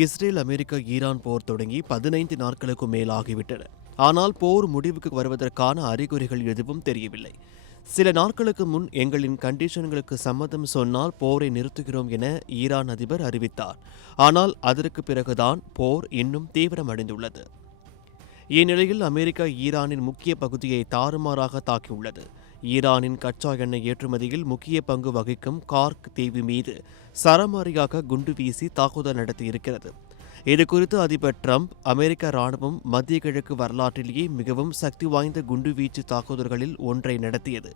Israel America Iran போர் தொடங்கி 15 நாட்களுக்கு மேலாகிவிட்டன. ஆனால் போர் முடிவுக்கு வருவதற்கான அறிகுறிகள் எதுவும் தெரியவில்லை. சில நாட்களுக்கு முன் எங்களின் கண்டிஷன்களுக்கு சம்மதம் சொன்னால் போரை நிறுத்துகிறோம் என ஈரான் அதிபர் அறிவித்தார். ஆனால் அதற்கு பிறகுதான் போர் இன்னும் தீவிரமடைந்துள்ளது. இந்நிலையில் அமெரிக்கா ஈரானின் முக்கிய பகுதியை தாறுமாறாக தாக்கியுள்ளது. ஈரானின் கச்சா எண்ணெய் ஏற்றுமதியில் முக்கிய பங்கு வகிக்கும் கார்க் தீவு மீது சரமாரியாக குண்டு வீசி தாக்குதல் நடத்தியிருக்கிறது. இதுகுறித்து அதிபர் டிரம்ப், அமெரிக்க ராணுவம் மத்திய கிழக்கு வரலாற்றிலேயே மிகவும் சக்தி வாய்ந்த குண்டுவீச்சு தாக்குதல்களில் ஒன்றை நடத்தியது.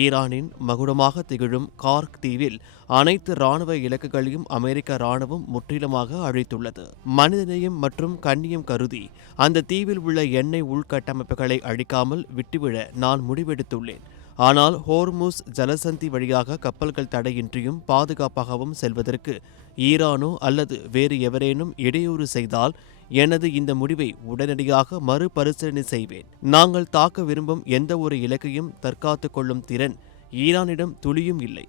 ஈரானின் மகுடமாக திகழும் கார்க் தீவில் அனைத்து ராணுவ இலக்குகளையும் அமெரிக்க ராணுவம் முற்றிலுமாக அழித்துள்ளது. மனிதநேயம் மற்றும் கண்ணியம் கருதி அந்த தீவில் உள்ள எண்ணெய் உள்கட்டமைப்புகளை அழிக்காமல் விட்டுவிட நான் முடிவெடுத்துள்ளேன். ஆனால் ஹோர்முஸ் ஜலசந்தி வழியாக கப்பல்கள் தடையின்றியும் பாதுகாப்பாகவும் செல்வதற்கு ஈரானோ அல்லது வேறு எவரேனும் இடையூறு செய்தால் எனது இந்த முடிவை உடனடியாக மறுபரிசீலனை செய்வேன். நாங்கள் தாக்க விரும்பும் எந்த ஒரு இலக்கையும் தற்காத்துக் கொள்ளும் திறன் ஈரானிடம் துளியும் இல்லை.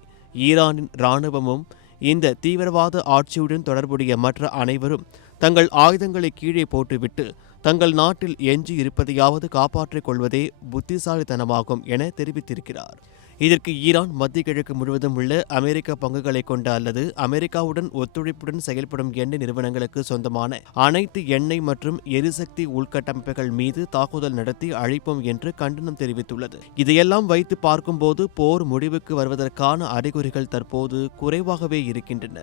ஈரானின் இராணுவமும் இந்த தீவிரவாத ஆட்சியுடன் தொடர்புடைய மற்ற அனைவரும் தங்கள் ஆயுதங்களை கீழே போட்டுவிட்டு தங்கள் நாட்டில் எஞ்சி இருப்பதையாவது காப்பாற்றிக் கொள்வதே புத்திசாலித்தனமாகும் என தெரிவித்திருக்கிறார். இதற்கு ஈரான் மத்திய கிழக்கு முழுவதும் உள்ள அமெரிக்க பங்குகளை கொண்ட அல்லது அமெரிக்காவுடன் ஒத்துழைப்புடன் செயல்படும் எண்ணெய் நிறுவனங்களுக்கு சொந்தமான அனைத்து எண்ணெய் மற்றும் எரிசக்தி உள்கட்டமைப்புகள் மீது தாக்குதல் நடத்தி அழிப்போம் என்று கண்டனம் தெரிவித்துள்ளது. இதையெல்லாம் வைத்து பார்க்கும்போது போர் முடிவுக்கு வருவதற்கான அறிகுறிகள் தற்போது குறைவாகவே இருக்கின்றன.